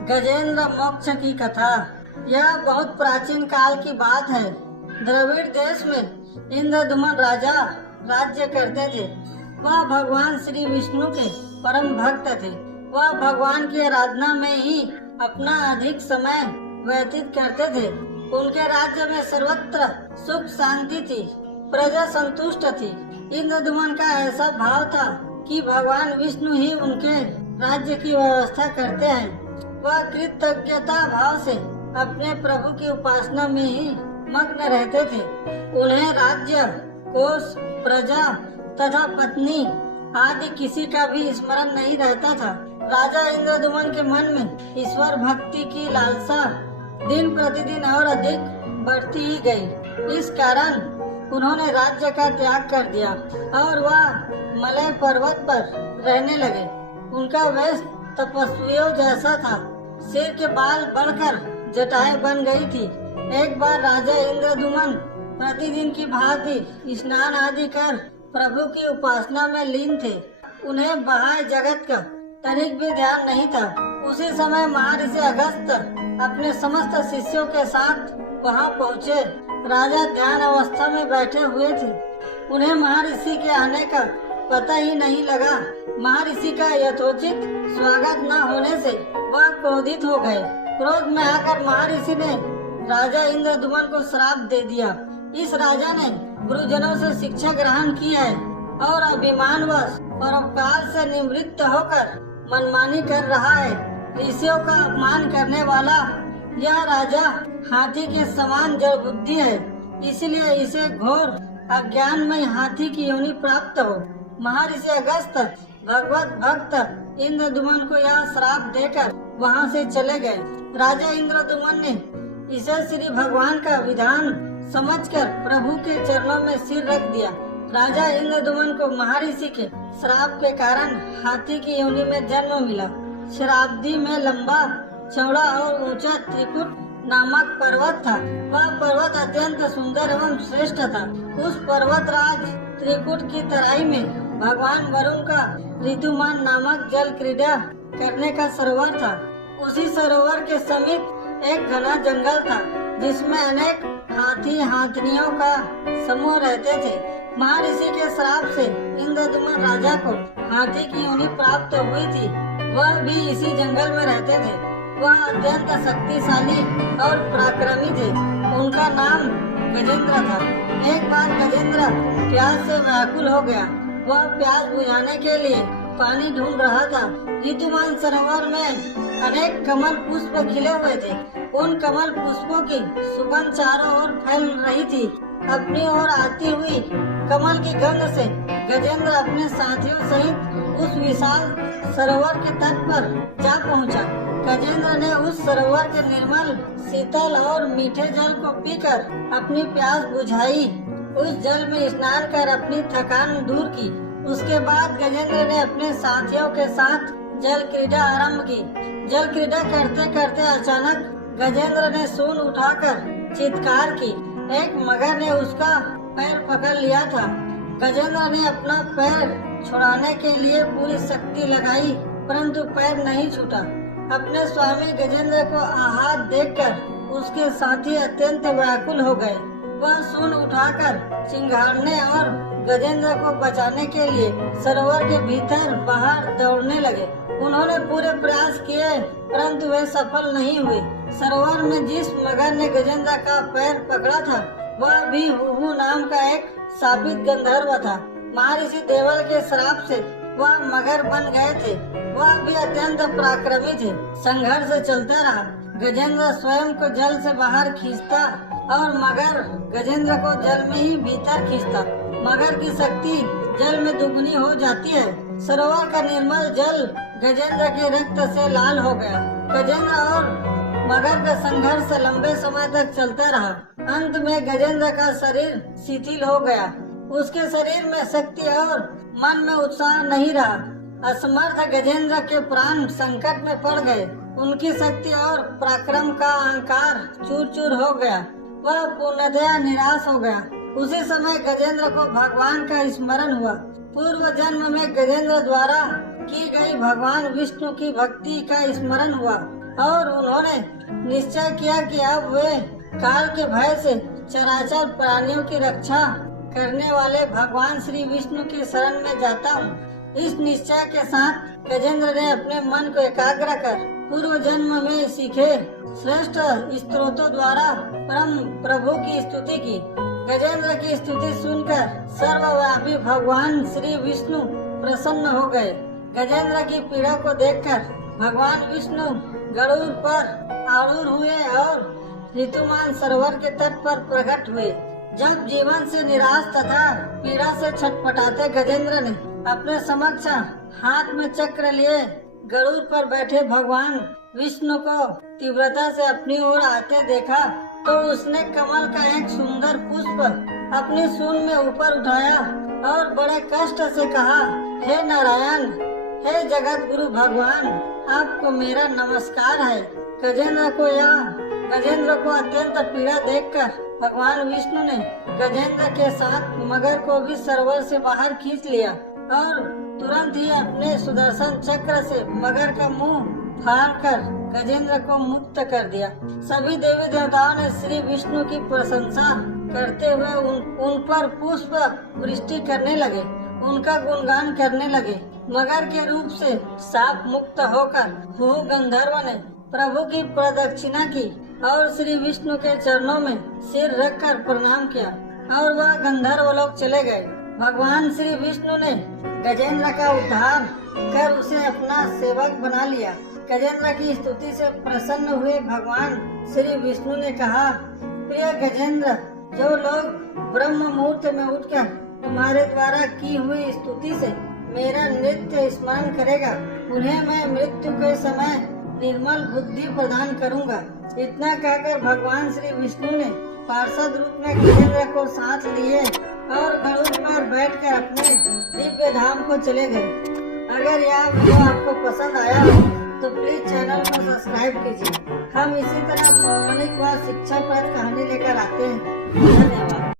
गजेंद्र मोक्ष की कथा। यह बहुत प्राचीन काल की बात है। द्रविड़ देश में इंद्रदुमन राजा राज्य करते थे। वह भगवान श्री विष्णु के परम भक्त थे। वह भगवान की आराधना में ही अपना अधिक समय व्यतीत करते थे। उनके राज्य में सर्वत्र सुख शांति थी, प्रजा संतुष्ट थी। इंद्रदुमन का ऐसा भाव था कि भगवान विष्णु ही उनके राज्य की व्यवस्था करते हैं। वह कृतज्ञता भाव से अपने प्रभु की उपासना में ही मग्न रहते थे। उन्हें राज्य, कोष, प्रजा तथा पत्नी आदि किसी का भी स्मरण नहीं रहता था। राजा इंद्रदुमन के मन में ईश्वर भक्ति की लालसा दिन प्रतिदिन और अधिक बढ़ती ही गई। इस कारण उन्होंने राज्य का त्याग कर दिया और वह मलय पर्वत पर रहने लगे। उनका वेश तपस्वियों जैसा था। सिर के बाल बढ़कर जटाएं बन गई थी। एक बार राजा इंद्रदुमन प्रतिदिन की भांति स्नान आदि कर प्रभु की उपासना में लीन थे। उन्हें बाह्य जगत का तनिक भी ध्यान नहीं था। उसी समय महर्षि अगस्त्य अपने समस्त शिष्यों के साथ वहां पहुँचे। राजा ध्यान अवस्था में बैठे हुए थे। उन्हें महर्षि के आने का पता ही नहीं लगा। महर्षि का यथोचित स्वागत न होने से वह क्रोधित हो गए। क्रोध में आकर महर्षि ने राजा इंद्रदुमन को श्राप दे दिया। इस राजा ने गुरुजनों से शिक्षा ग्रहण की है और अभिमानवश परोपकार से निवृत्त होकर मनमानी कर रहा है। ऋषियों का अपमान करने वाला यह राजा हाथी के समान जड़ बुद्धि है। इसलिए इसे घोर अज्ञान में हाथी की योनि प्राप्त हो। महर्षि अगस्त्य भगवत भक्त इंद्रदुमन को यह श्राप देकर वहां से चले गए। राजा इंद्रदुमन ने इसे श्री भगवान का विधान समझकर प्रभु के चरणों में सिर रख दिया। राजा इंद्रदुमन को महर्षि के श्राप के कारण हाथी की योनि में जन्म मिला। शराब्दी में लंबा, चौड़ा और ऊंचा त्रिकुट नामक पर्वत था। वह पर्वत अत्यंत सुंदर एवं श्रेष्ठ था। उस पर्वत राज त्रिकुट की तराई में भगवान वरुण का ऋतुमान नामक जल क्रीड़ा करने का सरोवर था। उसी सरोवर के समीप एक घना जंगल था जिसमें अनेक हाथी हाथिनियों का समूह रहते थे। महर्षि के श्राप से इंद्रदुमन राजा को हाथी की योनि प्राप्त हुई थी। वह भी इसी जंगल में रहते थे। वह अत्यंत शक्तिशाली और पराक्रमी थे। उनका नाम गजेंद्र था। एक बार गजेंद्र प्यास से व्याकुल हो गया। वह प्यास बुझाने के लिए पानी ढूंढ रहा था। ऋतुमान सरोवर में अनेक कमल पुष्प खिले हुए थे। उन कमल पुष्पों की सुगंध चारों ओर फैल रही थी। अपनी ओर आती हुई कमल की गंध से गजेंद्र अपने साथियों सहित उस विशाल सरोवर के तट पर जा पहुंचा। गजेंद्र ने उस सरोवर के निर्मल, शीतल और मीठे जल को पीकर अपनी प्यास बुझाई। उस जल में स्नान कर अपनी थकान दूर की। उसके बाद गजेंद्र ने अपने साथियों के साथ जल क्रीड़ा आरंभ की। जल क्रीड़ा करते करते अचानक गजेंद्र ने सूंड उठाकर चित्कार की। एक मगर ने उसका पैर पकड़ लिया था। गजेंद्र ने अपना पैर छुड़ाने के लिए पूरी शक्ति लगाई, परंतु पैर नहीं छूटा। अपने स्वामी गजेंद्र को आहत देखकर उसके साथी अत्यंत व्याकुल हो गए। वह सूंड उठाकर चिंगारने और गजेंद्र को बचाने के लिए सरोवर के भीतर बाहर दौड़ने लगे। उन्होंने पूरे प्रयास किए, परंतु वे सफल नहीं हुए। सरोवर में जिस मगर ने गजेंद्र का पैर पकड़ा था, वह भी हुहू नाम का एक शापित गंधर्व था। महर्षि देवल के श्राप से वह मगर बन गए थे। वह भी अत्यंत पराक्रमी थे। संघर्ष चलता रहा। गजेंद्र स्वयं को जल से बाहर खींचता और मगर गजेंद्र को जल में ही भीतर खींचता। मगर की शक्ति जल में दुगनी हो जाती है। सरोवर का निर्मल जल गजेंद्र के रक्त से लाल हो गया। गजेंद्र और मगर का संघर्ष लंबे समय तक चलता रहा। अंत में गजेंद्र का शरीर शिथिल हो गया। उसके शरीर में शक्ति और मन में उत्साह नहीं रहा। असमर्थ गजेंद्र के प्राण संकट में पड़ गए। उनकी शक्ति और पराक्रम का अहंकार चूर चूर हो गया। वह पूर्णतया निराश हो गया। उसी समय गजेंद्र को भगवान का स्मरण हुआ। पूर्व जन्म में गजेंद्र द्वारा की गई भगवान विष्णु की भक्ति का स्मरण हुआ और उन्होंने निश्चय किया कि अब वे काल के भय से चराचर प्राणियों की रक्षा करने वाले भगवान श्री विष्णु की शरण में जाता हूँ। इस निश्चय के साथ गजेंद्र ने अपने मन को एकाग्र कर पूर्व जन्म में सीखे श्रेष्ठ स्त्रोतों द्वारा परम प्रभु की स्तुति की। गजेंद्र की स्तुति सुनकर सर्वव्यापी भगवान श्री विष्णु प्रसन्न हो गए। गजेंद्र की पीड़ा को देखकर भगवान विष्णु गरुड़ पर आरूढ़ हुए और ऋतुमान सरोवर के तट पर प्रकट हुए। जब जीवन से निराश तथा पीड़ा से छटपटाते गजेंद्र ने अपने समक्ष हाथ में चक्र लिए गरुड़ पर बैठे भगवान विष्णु को तीव्रता से अपनी ओर आते देखा तो उसने कमल का एक सुंदर पुष्प अपनी सूंड में ऊपर उठाया और बड़े कष्ट से कहा, हे नारायण, हे जगत गुरु भगवान, आपको मेरा नमस्कार है। गजेंद्र को अत्यंत पीड़ा देखकर भगवान विष्णु ने गजेंद्र के साथ मगर को भी सरोवर से बाहर खींच लिया और तुरंत ही अपने सुदर्शन चक्र से मगर का मुंह फाड़कर गजेंद्र को मुक्त कर दिया। सभी देवी देवताओं ने श्री विष्णु की प्रशंसा करते हुए उन पर पुष्प वृष्टि करने लगे, उनका गुणगान करने लगे। मगर के रूप से साप मुक्त होकर भू गंधर्व ने प्रभु की प्रदक्षिणा की और श्री विष्णु के चरणों में सिर रखकर प्रणाम किया और वह गंधर्व लोग चले गए। भगवान श्री विष्णु ने गजेंद्र का उद्धार कर उसे अपना सेवक बना लिया। गजेंद्र की स्तुति से प्रसन्न हुए भगवान श्री विष्णु ने कहा, प्रिय गजेंद्र, जो लोग ब्रह्म मुहूर्त में उठकर तुम्हारे द्वारा की हुई स्तुति से मेरा नित्य स्मरण करेगा, उन्हें मैं मृत्यु के समय निर्मल बुद्धि प्रदान करूंगा। इतना कहकर भगवान श्री विष्णु ने पार्षद रूप में गजेंद्र को साथ लिए और गरुड़ पर बैठकर अपने दिव्य धाम को चले गए। अगर यह वीडियो आपको पसंद आया हो तो प्लीज चैनल को सब्सक्राइब कीजिए। हम इसी तरह पौराणिक व शिक्षाप्रद कहानी लेकर आते हैं। धन्यवाद।